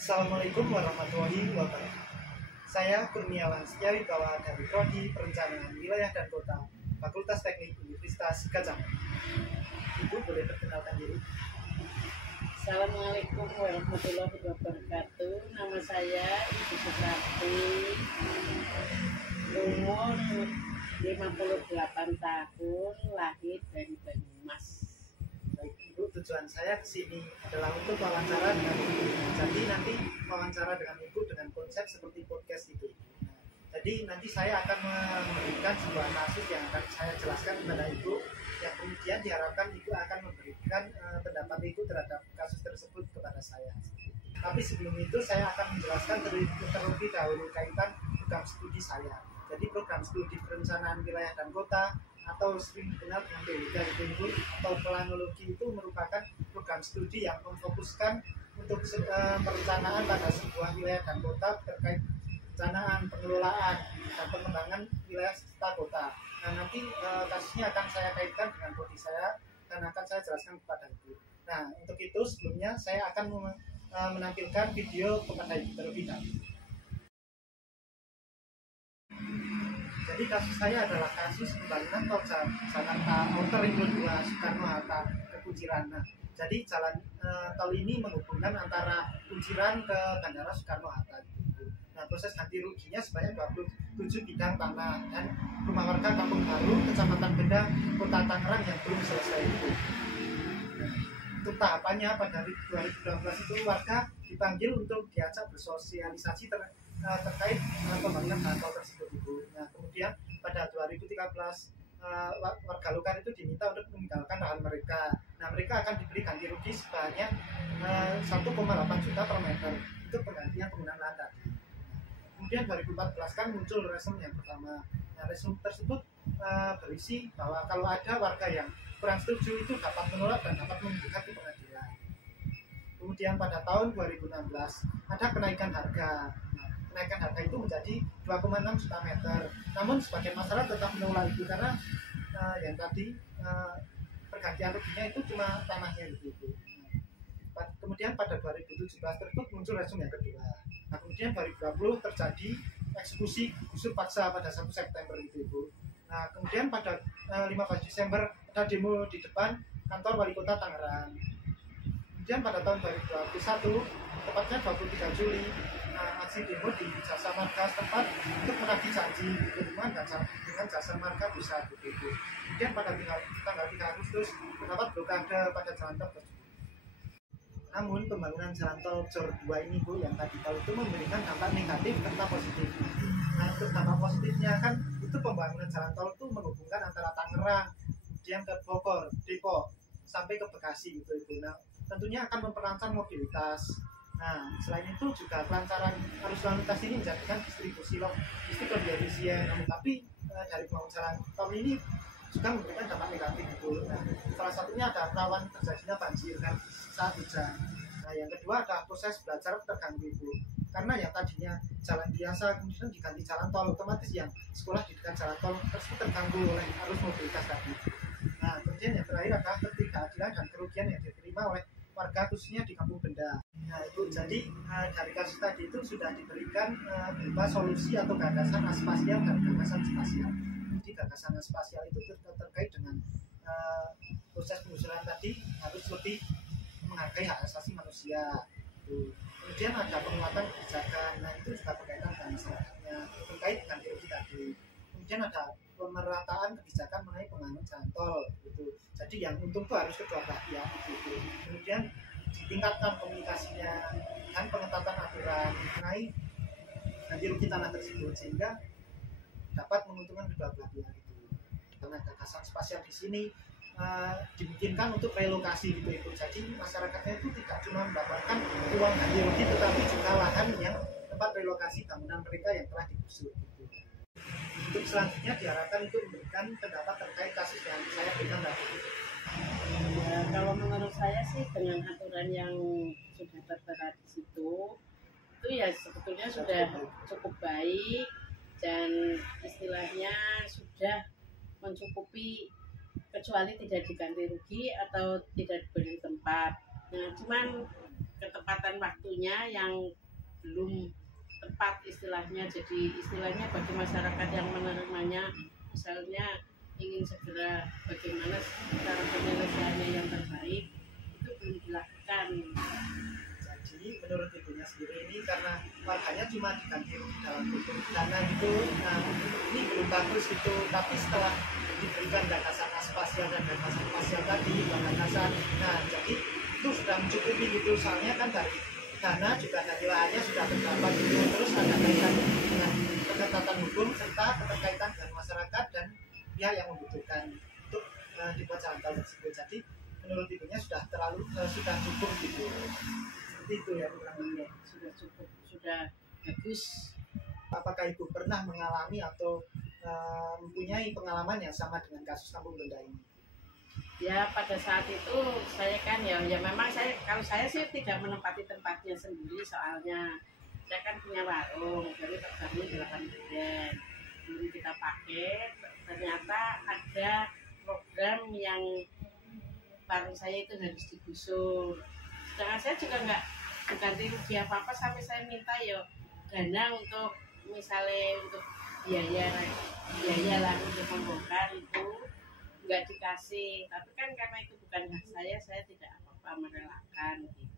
Assalamualaikum warahmatullahi wabarakatuh. Saya Kurniawan Setiawibawa dari Prodi Perencanaan Wilayah dan Kota, Fakultas Teknik Universitas Gadjah Mada. Ibu boleh perkenalkan diri? Assalamualaikum warahmatullahi wabarakatuh. Nama saya Ibu Sukarti, umur 58 tahun, lahir dari Banyumas. Baik, Ibu, tujuan saya ke sini adalah untuk wawancara dengan Ibu. Jadi nanti wawancara dengan Ibu dengan konsep seperti podcast itu. Jadi nanti saya akan memberikan sebuah kasus yang akan saya jelaskan kepada Ibu, yang kemudian diharapkan Ibu akan memberikan pendapat Ibu terhadap kasus tersebut kepada saya. Tapi sebelum itu saya akan menjelaskan terlebih dahulu kaitan program studi saya. Jadi program studi perencanaan wilayah dan kota atau sering dikenal dengan PWK itu Ibu, atau planologi itu merupakan program studi yang memfokuskan untuk perencanaan pada sebuah wilayah dan kota terkait perencanaan, pengelolaan, dan pengembangan wilayah serta kota. Nah, nanti kasusnya akan saya kaitkan dengan prodi saya dan akan saya jelaskan kepada Ibu. Nah, untuk itu sebelumnya saya akan menampilkan video kepada Ibu terlebih dahulu. Jadi kasus saya adalah kasus pembangunan tol Jakarta Outer Ring Road 2 Soekarno-Hatta ke Kunciran. Nah, jadi jalan tol ini menghubungkan antara Kunciran ke Bandara Soekarno-Hatta. Nah, proses ganti ruginya sebanyak 27 bidang tanah dan rumah warga Kampung Baru, Kecamatan Benda, Kota Tangerang yang belum selesai itu. Nah, untuk tahapannya pada 2012 itu warga dipanggil untuk diajak bersosialisasi terkait pembangunan jalan tol tersebut Ibu. Nah, kemudian pada 2013 warga lokal itu diminta untuk meninggalkan lahan mereka. Nah, mereka akan diberi ganti rugi sebanyak 1,8 juta per meter untuk penggantian penggunaan lahan tadi. Kemudian 2014 kan muncul resum yang pertama. Nah, resum tersebut berisi bahwa kalau ada warga yang kurang setuju itu dapat menolak dan dapat mengajukan ke pengadilan. Kemudian pada tahun 2016 ada kenaikan harga. Nah, kenaikan harga itu menjadi 2,6 juta meter. Namun sebagian masyarakat tetap menolak itu karena yang tadi pergantian ruginya itu cuma tanahnya gitu. Kemudian pada 2017 tersebut muncul resum yang kedua. Nah, kemudian 2020 terjadi eksekusi gusur paksa pada 1 September itu Ibu. Nah, kemudian pada 15 Desember ada demo di depan kantor Wali Kota Tangerang. Kemudian pada tahun 2021, tepatnya 23 Juli, aksi demo di Jasa Marga setempat untuk menagih janji hubungan dengan Jasa Marga Pusat begitu. Kemudian pada tanggal 3 Agustus mendapat blokade pada jalan tol tersebut. Namun pembangunan jalan tol Jor 2 ini Bu, yang tadi tahu itu memberikan dampak negatif serta positif. Nah, untuk dampak positifnya kan itu pembangunan jalan tol itu menghubungkan antara Tangerang, kemudian ke Bogor, Depok, sampai ke Bekasi gitu Ibu. Nah, tentunya akan memperlancar mobilitas. Nah, selain itu juga kelancaran arus lalu lintas ini menjadikan distribusi logistik lebih efisien. Tapi dari pembangunan jalan tol ini juga memberikan dampak negatif itu. Nah, salah satunya ada rawan terjadinya banjir kan saat hujan. Nah, yang kedua ada proses belajar terganggu Ibu. Karena yang tadinya jalan biasa kemudian diganti jalan tol, otomatis yang sekolah di dekat jalan tol tersebut terganggu oleh arus mobilitas tadi. Nah, kemudian yang terakhir adalah ketidakadilan dan kerugian yang diterima oleh warga khususnya di Kampung Benda. Nah, Ibu, jadi dari kasus tadi itu sudah diberikan berupa solusi atau gagasan aspasial dan gagasan spasial. Jadi gagasan spasial itu terkait dengan proses pengusulan tadi harus lebih menghargai hak asasi manusia. Kemudian ada penguatan kebijakan, nah itu juga berkaitan dengan masyarakatnya terkait dengan rugi tadi. Kemudian ada pemerataan kebijakan mengenai pembangunan jalan tol gitu. Jadi yang untung itu harus kedua belah pihak gitu. Kemudian ditingkatkan komunikasinya dan pengetatan aturan mengenai ganti rugi tanah tersebut sehingga dapat menguntungkan kedua belah pihak itu. Karena gagasan spasial di sini dimungkinkan untuk relokasi gitu Ibu. Jadi masyarakatnya itu tidak cuma mendapatkan uang ganti rugi tetapi juga lahan yang tempat relokasi bangunan mereka yang telah digusur gitu. Untuk selanjutnya diharapkan itu memberikan pendapat terkait kasus yang saya berikan tadi. Ya, kalau menurut saya sih dengan aturan yang sudah tertera di situ itu ya sebetulnya sudah cukup baik dan istilahnya sudah mencukupi kecuali tidak diganti rugi atau tidak diberi tempat. Nah, cuman ketepatan waktunya yang belum tepat istilahnya. Jadi istilahnya bagi masyarakat yang menerimanya, misalnya ingin segera bagaimana cara penyelesaiannya yang terbaik, itu belum dilakukan. Jadi menurut ibunya sendiri ini karena warganya cuma diganti dalam bentuk dana gitu, nah ini belum bagus gitu. Tapi setelah diberikan gagasan aspasial dan gagasan spasial tadi, gagasan, nah jadi itu sudah mencukupi gitu. Soalnya kan dari dana juga dari lahannya sudah terdapat gitu. Terus ada kaitan dengan pendekatan hukum serta keterkaitan dengan masyarakat dan pihak yang membutuhkan untuk dibuat jalan tol tersebut. Jadi menurut ibunya sudah sudah cukup gitu. Itu ya kurang lebih. Sudah cukup, sudah bagus. Apakah ibu pernah mengalami atau mempunyai pengalaman yang sama dengan kasus Kampung Benda ini? Ya pada saat itu saya kan ya memang kalau saya sih tidak menempati tempatnya sendiri, soalnya saya kan punya warung, jadi terbangun 8 bulan belum kita pakai. Ternyata ada program yang warung saya itu harus digusur, sedangkan saya juga nggak ganti rugi apa sampai saya minta ya dana untuk misalnya untuk biaya lah untuk membongkar, itu nggak dikasih. Tapi kan karena itu bukan hak saya tidak apa-apa merelakan gitu.